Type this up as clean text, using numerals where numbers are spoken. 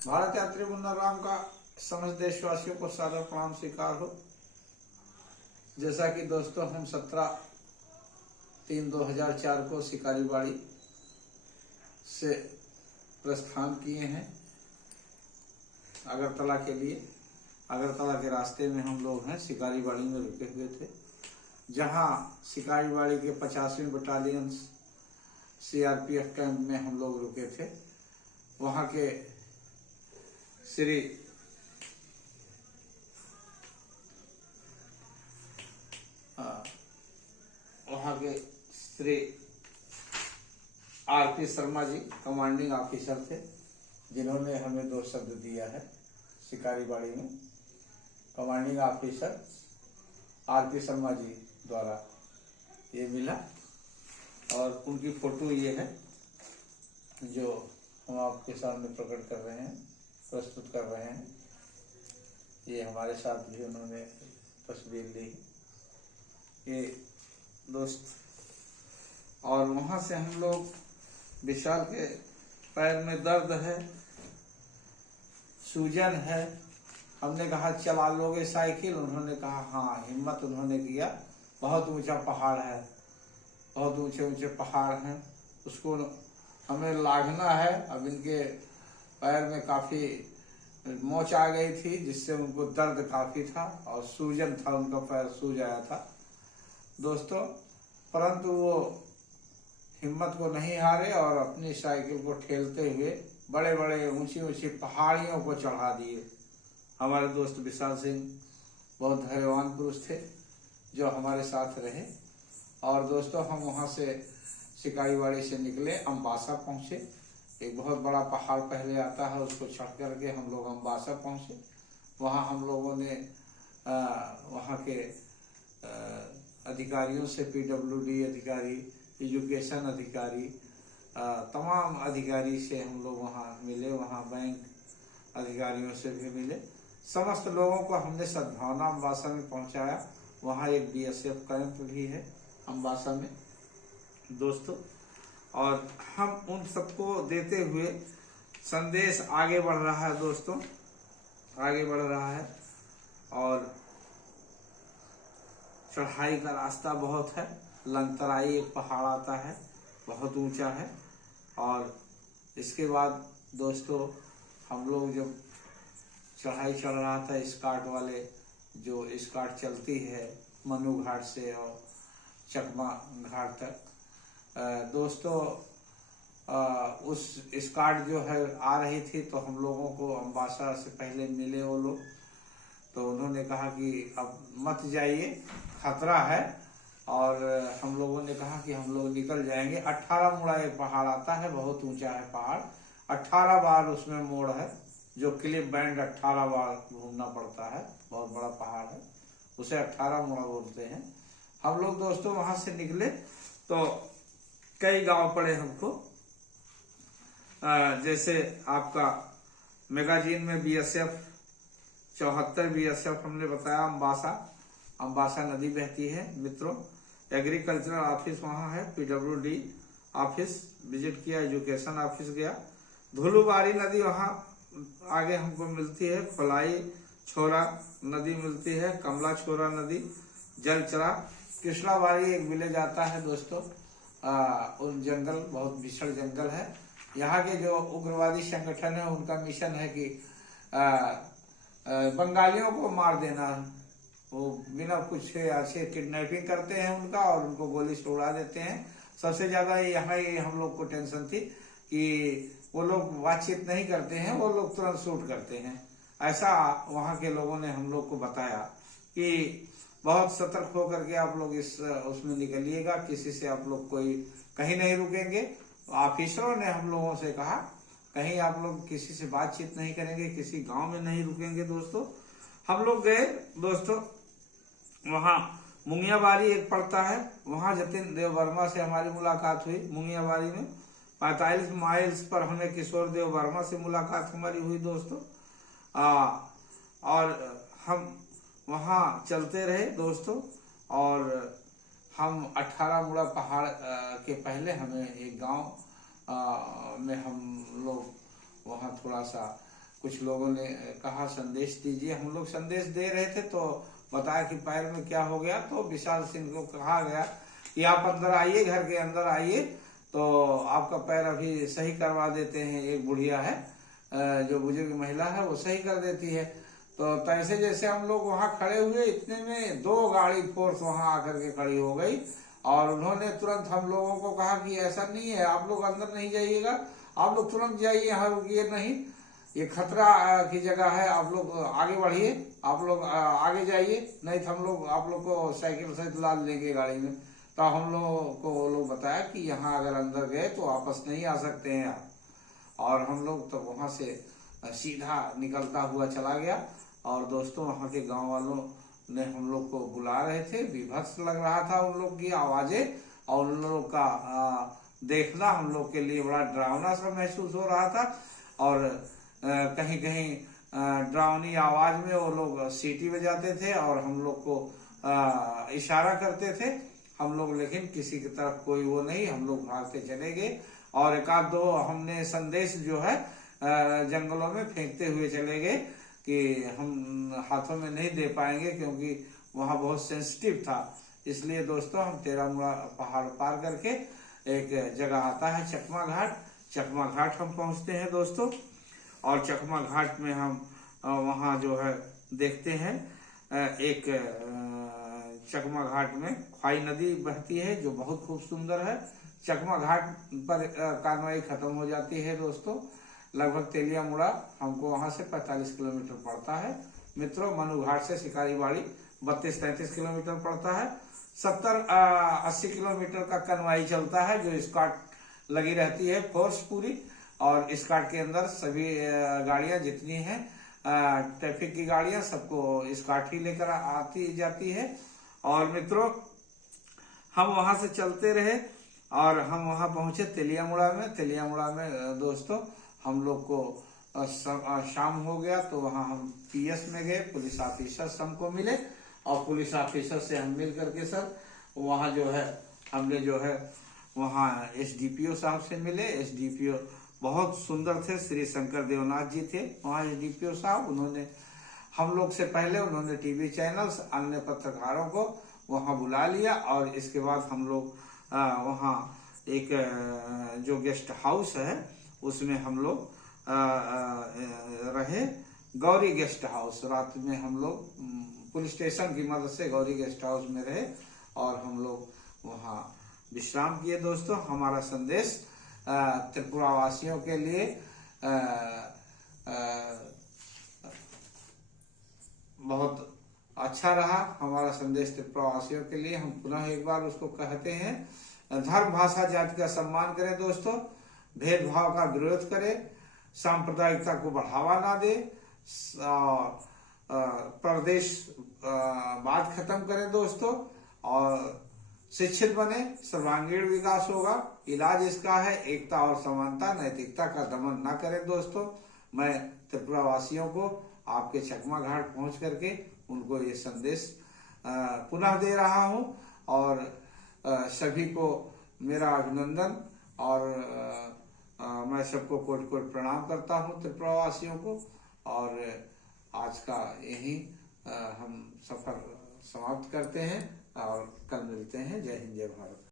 भारत यात्री मुन्ना राम का समस्त देशवासियों को सादर प्रणाम स्वीकार हो। जैसा कि दोस्तों हम 17/3/2004 को शिकारीबाड़ी से प्रस्थान किए हैं अगरतला के लिए। अगरतला के रास्ते में हम लोग हैं, शिकारीबाड़ी में रुके हुए थे, जहां शिकारीबाड़ी के 50वीं बटालियन CRPF कैंप में हम लोग रुके थे। वहां के Shri RP Sharma ji commanding officer थे, जिन्होंने हमें 2 शब्द दिया है शिकारीबाड़ी में। Commanding officer RP Sharma ji द्वारा ये मिला और उनकी फोटो ये है जो हम आपके सामने प्रकट कर रहे हैं, प्रस्तुत कर रहे हैं। ये हमारे साथ भी उन्होंने तस्वीर ली ये दोस्त। और वहाँ से हम लोग, विशाल के पैर में दर्द है, सूजन है, हमने कहा चला लोगे साइकिल? उन्होंने कहा हाँ। हिम्मत उन्होंने किया। बहुत ऊंचा पहाड़ है, बहुत ऊंचे ऊंचे पहाड़ हैं, उसको हमें लांघना है। अब इनके पैर में काफ़ी मोच आ गई थी, जिससे उनको दर्द काफ़ी था और सूजन था, उनका पैर सूज आया था दोस्तों। परंतु वो हिम्मत को नहीं हारे और अपनी साइकिल को ठेलते हुए बड़े बड़े ऊंची ऊंची पहाड़ियों को चढ़ा दिए। हमारे दोस्त विशाल सिंह बहुत धैर्यवान पुरुष थे जो हमारे साथ रहे। और दोस्तों हम वहाँ से शिकारीबाड़ी से निकले, अम्बासा पहुँचे। एक बहुत बड़ा पहाड़ पहले आता है, उसको चढ़ करके हम लोग अम्बासा पहुँचे। वहाँ हम लोगों ने वहाँ के अधिकारियों से, PWD अधिकारी, एजुकेशन अधिकारी, तमाम अधिकारी से हम लोग वहाँ मिले। वहाँ बैंक अधिकारियों से भी मिले। समस्त लोगों को हमने सद्भावना अम्बासा में पहुँचाया। वहाँ एक BSF कैंप भी है अम्बासा में दोस्तों। और हम उन सबको देते हुए संदेश आगे बढ़ रहा है दोस्तों, आगे बढ़ रहा है। और चढ़ाई का रास्ता बहुत है, लंतराई एक पहाड़ आता है, बहुत ऊंचा है। और इसके बाद दोस्तों हम लोग जब चढ़ाई चढ़ रहा था, स्कार्ट वाले जो स्कार्ट चलती है मनु घाट से और चकमा घाट तक दोस्तों, उस स्कार्ट जो है आ रही थी, तो हम लोगों को अम्बासा से पहले मिले वो लोग। तो उन्होंने कहा कि अब मत जाइए, खतरा है। और हम लोगों ने कहा कि हम लोग निकल जाएंगे। 18 मुड़ा एक पहाड़ आता है, बहुत ऊंचा है पहाड़, 18 बार उसमें मोड़ है, जो क्लिप बैंड 18 बार घूमना पड़ता है। बहुत बड़ा पहाड़ है, उसे 18 मुड़ा बोलते हैं। हम लोग दोस्तों वहां से निकले तो कई गांव पड़े हमको, जैसे आपका मैगजीन में BSF 74 BSF हमने बताया। अम्बासा नदी बहती है मित्रों। एग्रीकल्चरल ऑफिस वहाँ है, PWD ऑफिस विजिट किया, एजुकेशन ऑफिस गया। धुलुबारी नदी वहाँ आगे हमको मिलती है, फलाई छोरा नदी मिलती है, कमला छोरा नदी, जलचरा। कृष्णाबाड़ी एक विलेज आता है दोस्तों, उन जंगल, बहुत भीषण जंगल है। यहाँ के जो उग्रवादी संगठन है, उनका मिशन है कि बंगालियों को मार देना। वो बिना कुछ अच्छे किडनैपिंग करते हैं उनका और उनको गोली से उड़ा देते हैं। सबसे ज्यादा यहाँ हम लोग को टेंशन थी कि वो लोग बातचीत नहीं करते हैं, वो लोग तुरंत शूट करते हैं। ऐसा वहाँ के लोगों ने हम लोग को बताया कि बहुत सतर्क होकर के आप लोग उसमें निकलिएगा, किसी से आप लोग कोई कहीं नहीं रुकेंगे। ऑफिसरों ने हम लोगों से कहा कहीं आप लोग किसी से बातचीत नहीं करेंगे, किसी गांव में नहीं रुकेंगे दोस्तों। हम लोग गए दोस्तों, वहाँ मुंगियाबारी एक पड़ता है, वहाँ जतिन देव वर्मा से हमारी मुलाकात हुई। मुंगियाबारी में 45 माइल्स पर हमें किशोर देव वर्मा से मुलाकात हमारी हुई दोस्तों। और हम वहाँ चलते रहे दोस्तों। और हम 18 मुड़ा पहाड़ के पहले हमें एक गांव में हम लोग वहाँ थोड़ा सा कुछ लोगों ने कहा संदेश दीजिए। हम लोग संदेश दे रहे थे तो बताया कि पैर में क्या हो गया, तो विशाल सिंह को कहा गया कि आप अंदर आइए, घर के अंदर आइए, तो आपका पैर अभी सही करवा देते हैं। एक बुढ़िया है जो बुजुर्ग महिला है, वो सही कर देती है। तो तैसे जैसे हम लोग वहां खड़े हुए, इतने में 2 गाड़ी फोर्स वहां आकर के खड़ी हो गई और उन्होंने तुरंत हम लोगों को कहा कि ऐसा नहीं है, आप लोग अंदर नहीं जाइएगा, आप लोग तुरंत जाइए, यहाँ रुकिए नहीं, ये खतरा की जगह है, आप लोग आगे बढ़िए, आप लोग आगे जाइए, नहीं तो हम लोग आप लोग को साइकिल से लाद लेंगे गाड़ी में। तो हम लोगों को वो लोग बताया कि यहाँ अगर अंदर गए तो वापस नहीं आ सकते हैं आप। और हम लोग तो वहां से सीधा निकलता हुआ चला गया। और दोस्तों वहां के गांव वालों ने हम लोग को बुला रहे थे, विभत्स लग रहा था उन लोग की आवाजें और उन लोगों का देखना हम लोग के लिए बड़ा डरावना सा महसूस हो रहा था। और कहीं कहीं डरावनी आवाज में वो लोग सीटी बजाते थे और हम लोग को इशारा करते थे। हम लोग लेकिन किसी की तरफ कोई वो नहीं, हम लोग भागते चले गए। और एक आध दो हमने संदेश जो है जंगलों में फेंकते हुए चले गए कि हम हाथों में नहीं दे पाएंगे क्योंकि वहां बहुत सेंसिटिव था। इसलिए दोस्तों हम तेरामुड़ा पहाड़ पार करके एक जगह आता है चकमा घाट, चकमा घाट हम पहुंचते हैं दोस्तों। और चकमा घाट में हम वहां जो है देखते हैं एक चकमा घाट में ख्वाई नदी बहती है जो बहुत खूब सुंदर है। चकमा घाट पर कार्रवाई खत्म हो जाती है दोस्तों। लगभग तेलियामुड़ा हमको वहां से 45 किलोमीटर पड़ता है मित्रों। मनु घाट से शिकारी बाड़ी 32-33 किलोमीटर पड़ता है। 70-80 किलोमीटर का कनवाई चलता है जो स्कॉट लगी रहती है फोर्स पूरी। और स्कॉट के अंदर सभी गाड़ियां जितनी हैं ट्रैफिक की गाड़ियां सबको स्कॉट ही लेकर आती जाती है। और मित्रों हम वहां से चलते रहे और हम वहां पहुंचे तेलियामुड़ा में। तेलियामुड़ा में दोस्तों हम लोग को शाम हो गया तो वहां हम पीएस में गए, पुलिस ऑफिसर हमको मिले और पुलिस ऑफिसर से हम मिल करके सर वहां जो है हमने जो है वहां एसडीपीओ साहब से मिले। एसडीपीओ बहुत सुंदर थे, श्री शंकर देवनाथ जी थे वहां एसडीपीओ साहब। उन्होंने हम लोग से पहले उन्होंने टीवी चैनल्स अन्य पत्रकारों को वहां बुला लिया और इसके बाद हम लोग वहां एक जो गेस्ट हाउस है उसमें हम लोग रहे, गौरी गेस्ट हाउस। रात में हम लोग पुलिस स्टेशन की मदद से गौरी गेस्ट हाउस में रहे और हम लोग वहां विश्राम किए। दोस्तों हमारा संदेश त्रिपुरा वासियों के लिए बहुत अच्छा रहा। हमारा संदेश त्रिपुरा वासियों के लिए हम पुनः एक बार उसको कहते हैं, धर्म भाषा जाति का सम्मान करें दोस्तों, भेदभाव का विरोध करें, सांप्रदायिकता को बढ़ावा ना दे, प्रदेश बात खत्म करें दोस्तों और शिक्षित बने, सर्वांगीण विकास होगा। इलाज इसका है एकता और समानता, नैतिकता का दमन ना करें दोस्तों। मैं त्रिपुरा वासियों को आपके चकमा घाट पहुंच करके उनको ये संदेश पुनः दे रहा हूं और सभी को मेरा अभिनंदन और मैं सबको कोटि कोटि प्रणाम करता हूं त्रिपुरा वासियों को। और आज का यही हम सफर समाप्त करते हैं और कल मिलते हैं। जय हिंद जय भारत।